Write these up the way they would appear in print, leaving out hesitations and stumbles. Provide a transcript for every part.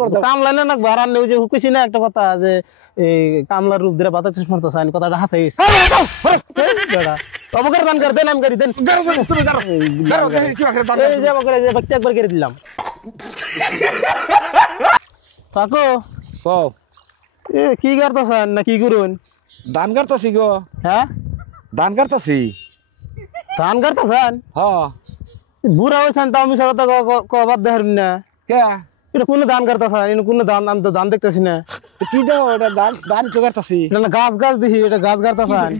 কামলা না বারান নেই যে হুকুছি না একটা কথা যে এই কামলার রূপ ধরে বাতাস মারতেছে আমি কথাটা হাসাই অবকার দান কর দেন আমি করি দেন এই যে অবকার যে ব্যক্তি একবার করে দিলাম কাকু কও এ কি করতেছেন না কি করুন দান করতেছি গো। হ্যাঁ দান করতেছি। ধান করতেছেন হ্যাঁ বুড়া হয়েছেন তাও মিশা কথা কবার দেখেন না কে এটা কোনো দান করতেছেন এটা কোনো দান আমি তো দান দেখতেছি না কি দাও এটা দান দান তো করতেছি। এটা না গাছ গাছ দেখি এটা গাছ গাড়তেছেন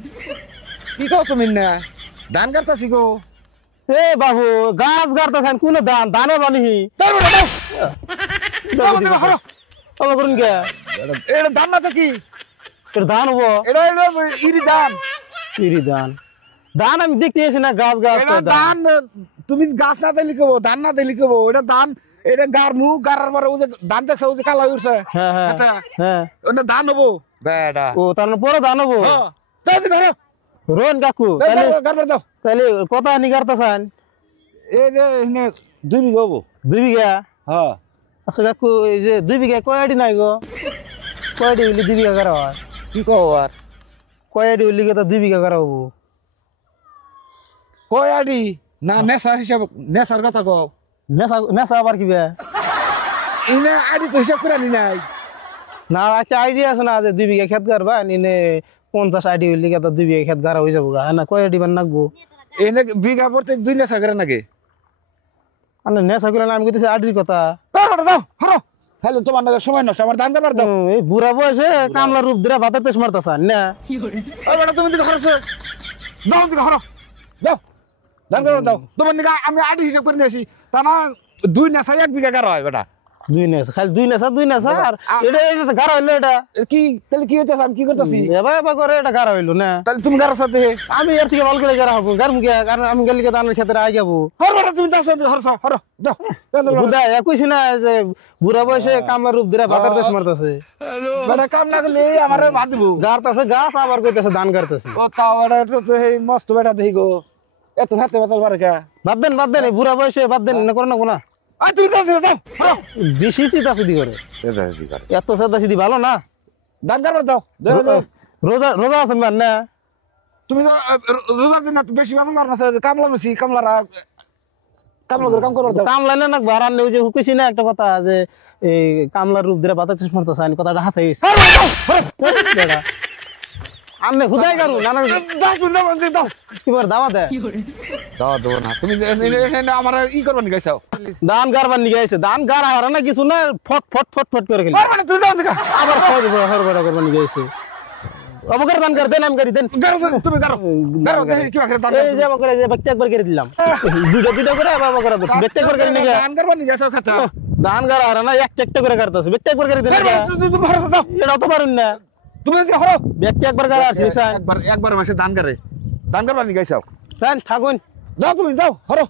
কি কও তুমি না দান করতেছি গো। এ বাবু গাছ গাড়তেছেন কোনো দান দানে বানিহি করুন কে এটা দান না তো কি এটা ধান হবো এটা ইরি দান। ইরি দান দান আমি দেখতে এসি না গাছ গাছ এটা দান তুমি গাছ না দিলি কবো ধান না দিলি কবো এটা দান এটা গার মুখ গারার পরে ও যে দান দেখছে ও যে কালা উঠছে হ্যাঁ হ্যাঁ হ্যাঁ ওটা দান হবো বেটা ও তার পরে ধান হবো হ্যাঁ তাই ঘরে রোহন কাকু গার দাও তাহলে কথা নি গাড়তেছেন এই যে এখানে 2 বিঘা হবো 2 বিঘা হ্যাঁ আচ্ছা কাকু এই যে 2 বিঘা কয়টি নাই গো কয়টি হইলে 2 বিঘা করা হয় কি কও আর কয়টি হইলে তো 2 বিঘা করা হবো কয় আডি না নেশার হিসাব নেশার কথা কও নেশা নেশা আবার কি বে ইনে আডি তো হিসাব করে নি নাই না একটা আইডিয়া আছে না যে 2 বিঘা ক্ষেত গাড়বা নিনে 50 আইডি হইলে তো 2 বিঘা ক্ষেত গাড়া হয়ে যাবো গা না কয়টি বান নাকবো এনে বিঘা পড়তে 2 নেশা করে নাকি আরে নেশা করে না আমি কইতেছি আইডির কথা দাও হরো হ্যালো তোমার নাকি সময় নষ্ট আমার দান দাবার দাও এই বুড়া বয়সে কামলা রূপ ধরে বাতার তেজ মারতাছেন না ওই বেটা তুমি দিকে হরো যাও দিকে হরো যাও দান দাবার দাও তোমার নাকি আমি আডি হিসাব করে নিয়েছি তা না 2 নেশা 1 বিঘা গাড়া হয় বেটা 2 নেশা খালি 2 নেশা আর এটা গাড়া হইলো এটা কি তাহলে কি হইতাছে আমি কি করতেছি এবার করে এটা গাড়া হইলো না তাহলে তুমি গাড়ার সাথে আমি এর থেকে ভালো করে গাড়া হবো গাড় মুখে কারণ আমি গেলি ধানের ক্ষেত্রে আই যাবো হর বেটা তুমি যাও হরো হরো যাও বুদা কইছি না যে বুড়া বয়সে কামলা রূপ ধরে বাতার তেজ মারতাছে বেটা কাম না করলে আমার বাদ দিব গাড়তাছে গাছ আবার কইতাছে ধান গাড়তাছে ও তাও বেটা তো এই মস্ত বেটা দেখি গো এত হাতে বাতাল পারে কা বাদ দেন এই বুড়া বয়সে বাদ দেন না করে না কোনা আই তুমি যাও যাও হরো বেশি সিধা সিধি করে এত সাদা সিধি ভালো না দান দাবার দাও রোজা রোজা আছেন না তুমি রোজার দিন বেশি বাতাল মার না কামলা মেসি কামলারা কামলা করে কাম করবার দাও কামলা না বারান নেই যে হুকুছি না একটা কথা যে এই কামলার রূপ ধরে বাতাস মারতেছে আমি কথাটা হাসাই আমনে খুদাই কারু নানা দাও তুমি দাও কি বার দাওয়া দে দাও দেবো না তুমি আমার ই করবার নি গাইছাও দান গারবার নিয়ে গেছে দান গারা হারা না কিছু না ফট ফট ফট ফট করে খেলি মানে তুমি দাও দেখা আবার হরবড়া করবার নিয়ে গেছে অবকার দান কর দেন আমি করি দেন তুমি গারো গারো কি বাকি দান এই যে অবকার যে ব্যক্তি একবার করে দিলাম দুটো করে আবার অবকার করছি ব্যক্তি একবার করে নিয়ে দান করবার নি গাইছাও খাতা দান গারা হারা না একটা করে করতেছে ব্যক্তি একবার করে দিন এটা তো পারুন না তুমি যে হরো ব্যক্তি একবার গারা আছে একবার মাসে দান করে দান করবার নি গাইছাও থাকুন যাও তুমি যাও হরো